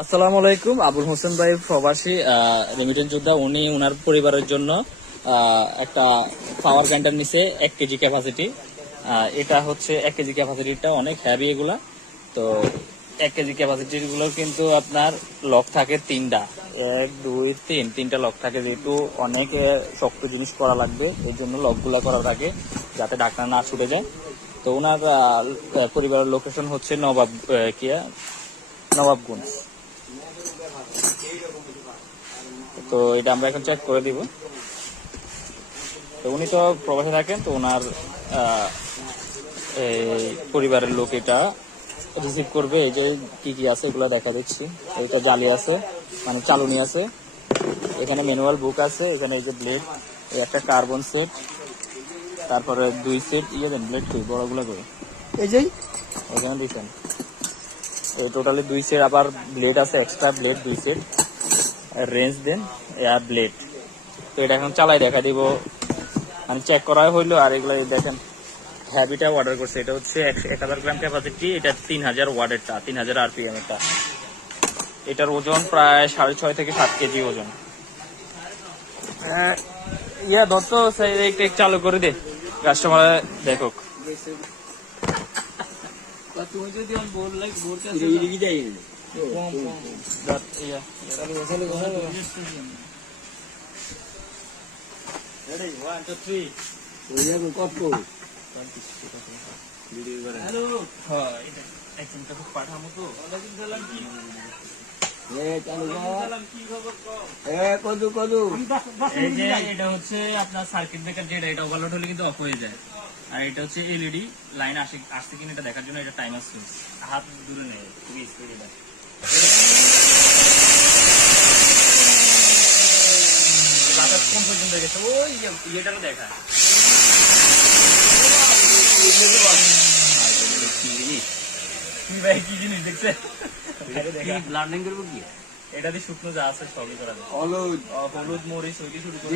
আসসালামু আলাইকুম। আবুল হোসেন ভাই প্রবাসী রেমিটেন্স যোদ্ধা। উনি ওনার পরিবারের জন্য একটা পাওয়ার গ্রাইন্ডার নিছে 1 কেজি ক্যাপাসিটি। এটা হচ্ছে 1 কেজি ক্যাপাসিটিটা অনেক হ্যাভি এগুলা। তো 1 কেজি ক্যাপাসিটির গুলো কিন্তু আপনার লক থাকে 3টা, 1 2 3 তিনটা লক থাকে, যেহেতু অনেক শক্ত জিনিস করা লাগবে এই জন্য লকগুলা করা থাকে যাতে ঢাকনা না ছুটে যায়। তো ওনার পরিবারের লোকেশন হচ্ছে নবাবগঞ্জ। তো এটা আমরা এখন চেক করে দিব। তো উনি তো প্রবাসে থাকেন, তো ওনার এই পরিবারের লোক এটা রিসিভ করবে। এই যে কি কি আছে এগুলো দেখা দিচ্ছি। এটা জালি আছে, মানে চালুনি আছে, এখানে ম্যানুয়াল বুক আছে, এখানে এই যে ব্লেড, একটা কার্বন সেট, তারপরে 2 সেট দেন ব্লেড কই বড়গুলো করে এই যে এখানে দিচ্ছেন। এই টোটালি 2 সেট, আবার ব্লেড আছে, এক্সট্রা ব্লেড 2 সেট, রেঞ্জ দেন আর ব্লেড। তো এটা এখন চালাই দেখা দিব, মানে চেক করা হইলো। আর এগুলো দেখেন হ্যাবিটা অর্ডার করছে, এটা হচ্ছে 1000 গ্রাম ক্যাপাসিটি, এটা 3000 ওয়াটেরটা, 3000 আরপিএম এটা। এটার ওজন প্রায় 6.5 থেকে 7 কেজি ওজন। ধরতো চালু করে দে, কাস্টমার দেখুক। পাঠামো তো এটা হচ্ছে আপনার সার্কিট ব্রেকার, যেটা এটা ওভারলোড হলে কিন্তু অফ হয়ে যায়। আর এটা হচ্ছে এলইডি লাইন আসছে কিনা এটা দেখার জন্য এটা টাইমার সুইচ। হাত দূরে নেই, খুবই স্পিডে দেয়। কোন পর্যন্ত গেছে ওই ইয়েটারও দেখা। ভাই কি জিনিস দেখছে? ব্লান্ডিং করবো কি? এটা দিয়ে শুকনো যা আছে সবই করা যায়। হলুদ মরিচ হইতে শুরু করে